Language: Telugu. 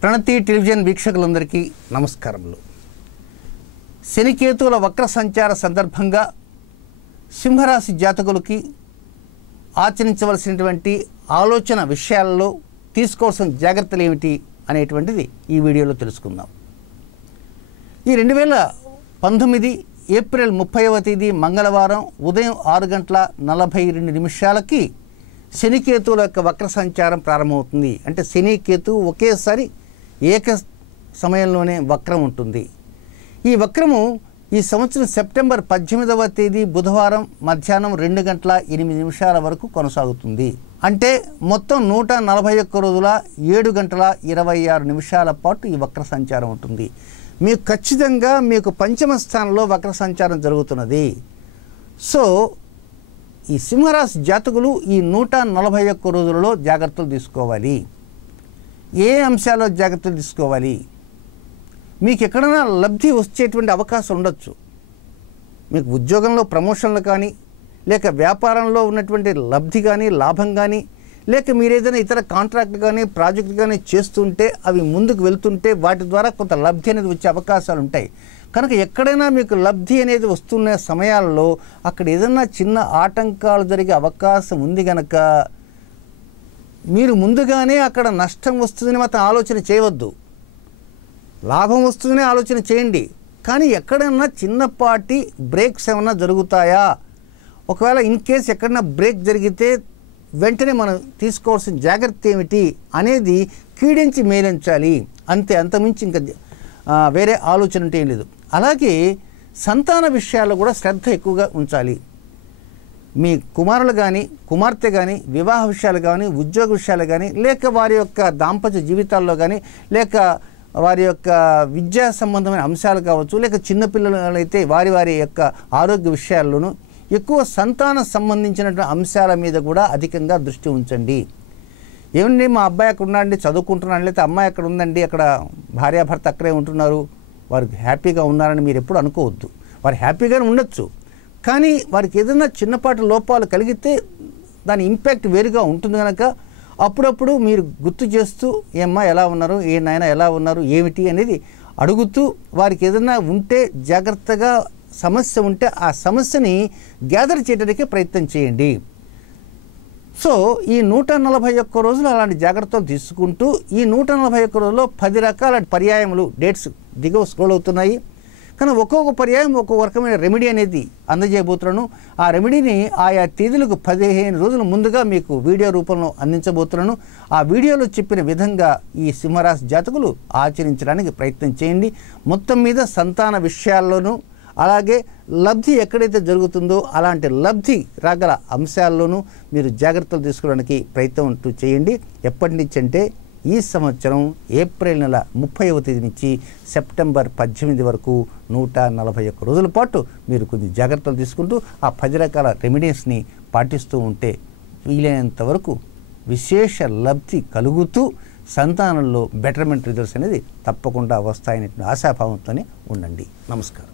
ప్రణతి టెలివిజన్ వీక్షకులందరికీ నమస్కారములు. శనికేతువుల వక్ర సంచార సందర్భంగా సింహరాశి జాతకులకి ఆచరించవలసినటువంటి ఆలోచన విషయాల్లో తీసుకోవాల్సిన జాగ్రత్తలు ఏమిటి అనేటువంటిది ఈ వీడియోలో తెలుసుకుందాం. ఈ 2019 ఏప్రిల్ 30వ తేదీ మంగళవారం ఉదయం 6:42 శనికేతువుల యొక్క వక్ర సంచారం ప్రారంభమవుతుంది. అంటే శనికేతువు ఒకేసారి ఏక సమయంలోనే వక్రం ఉంటుంది. ఈ వక్రము ఈ సంవత్సరం సెప్టెంబర్ 18వ తేదీ బుధవారం మధ్యాహ్నం 2:08 వరకు కొనసాగుతుంది. అంటే మొత్తం 141 రోజుల 7:26 పాటు ఈ వక్ర సంచారం ఉంటుంది. మీకు ఖచ్చితంగా మీకు పంచమ స్థానంలో వక్ర సంచారం జరుగుతున్నది. సో ఈ సింహరాశి జాతకులు ఈ 141 రోజులలో జాగ్రత్తలు తీసుకోవాలి. ఏ అంశాల్లో జాగ్రత్తలు తీసుకోవాలి? మీకు ఎక్కడైనా లబ్ధి వచ్చేటువంటి అవకాశం ఉండొచ్చు. మీకు ఉద్యోగంలో ప్రమోషన్లు కానీ, లేక వ్యాపారంలో ఉన్నటువంటి లబ్ధి కానీ, లాభం కానీ, లేక మీరు ఏదైనా ఇతర కాంట్రాక్ట్ కానీ, ప్రాజెక్ట్ కానీ చేస్తుంటే అవి ముందుకు వెళ్తుంటే వాటి ద్వారా కొంత లబ్ధి అనేది వచ్చే అవకాశాలు ఉంటాయి. కనుక ఎక్కడైనా మీకు లబ్ధి అనేది వస్తున్న సమయాల్లో అక్కడ ఏదైనా చిన్న ఆటంకాలు జరిగే అవకాశం ఉంది కనుక మీరు ముందుగానే అక్కడ నష్టం వస్తుందని మాత్రం ఆలోచన చేయవద్దు. లాభం వస్తుందనే ఆలోచన చేయండి. కానీ ఎక్కడైనా చిన్నపాటి బ్రేక్స్ ఏమైనా జరుగుతాయా, ఒకవేళ ఇన్ కేస్ ఎక్కడైనా బ్రేక్ జరిగితే వెంటనే మనం తీసుకోవాల్సిన జాగ్రత్త ఏమిటి అనేది కీడించి మేలించాలి. అంతే, అంతమించి ఇంకా వేరే ఆలోచన అంటే ఏం లేదు. అలాగే సంతాన విషయాల్లో కూడా శ్రద్ధ ఎక్కువగా ఉంచాలి. మీ కుమారులు కానీ, కుమార్తె కానీ, వివాహ విషయాలు కానీ, ఉద్యోగ విషయాలు కానీ, లేక వారి యొక్క దాంపత్య జీవితాల్లో కానీ, లేక వారి యొక్క విద్యా సంబంధమైన అంశాలు కావచ్చు, లేక చిన్నపిల్లలు అయితే వారి యొక్క ఆరోగ్య విషయాల్లోనూ ఎక్కువ సంతాన సంబంధించినటువంటి అంశాల మీద కూడా అధికంగా దృష్టి ఉంచండి. ఏమండి మా అబ్బాయి అక్కడ ఉన్నాడండి, చదువుకుంటున్నాడు, లేకపోతే అమ్మాయి అక్కడ ఉందండి, అక్కడ భార్యాభర్త అక్కడే ఉంటున్నారు, వారికి హ్యాపీగా ఉన్నారని మీరు ఎప్పుడు అనుకోవద్దు. వారు హ్యాపీగానే ఉండొచ్చు, కానీ వారికి ఏదైనా చిన్నపాటి లోపాలు కలిగితే దాని ఇంపాక్ట్ వేరుగా ఉంటుంది కనుక అప్పుడప్పుడు మీరు గుర్తు చేస్తూ ఏమ్మా ఎలా ఉన్నారు, ఏ నాయన ఎలా ఉన్నారు, ఏమిటి అనేది అడుగుతూ వారికి ఏదైనా ఉంటే జాగ్రత్తగా సమస్య ఉంటే ఆ సమస్యని గ్యాదర్ చేయడానికి ప్రయత్నం చేయండి. సో ఈ 141 రోజులు అలాంటి జాగ్రత్తలు తీసుకుంటూ ఈ 141 రోజుల్లో 10 రకాల పర్యాయములు డేట్స్ దిగువ స్క్రోల్ అవుతున్నాయి. కానీ ఒక్కొక్క పర్యాయం ఒక్కొక్క రకమైన రెమెడీ అనేది అందజేయబోతున్నాను. ఆ రెమెడీని ఆయా తేదీలకు 15 రోజుల ముందుగా మీకు వీడియో రూపంలో అందించబోతున్నాను. ఆ వీడియోలో చెప్పిన విధంగా ఈ సింహరాశి జాతకులు ఆచరించడానికి ప్రయత్నం చేయండి. మొత్తం మీద సంతాన విషయాల్లోనూ, అలాగే లబ్ధి ఎక్కడైతే జరుగుతుందో అలాంటి లబ్ధి రాగల అంశాల్లోనూ మీరు జాగ్రత్తలు తీసుకోవడానికి ప్రయత్నం చేయండి. ఎప్పటి నుంచి అంటే ఈ సంవత్సరం ఏప్రిల్ నెల 30వ తేదీ నుంచి సెప్టెంబర్ 18 వరకు 141 రోజుల పాటు మీరు కొన్ని జాగ్రత్తలు తీసుకుంటూ ఆ 10 రకాల రెమెడీస్ని పాటిస్తూ ఉంటే వీలైనంత వరకు విశేష లబ్ధి కలుగుతూ సంతానంలో బెటర్మెంట్ రిజల్ట్స్ అనేది తప్పకుండా వస్తాయనే ఆశాభావంతోనే ఉండండి. నమస్కారం.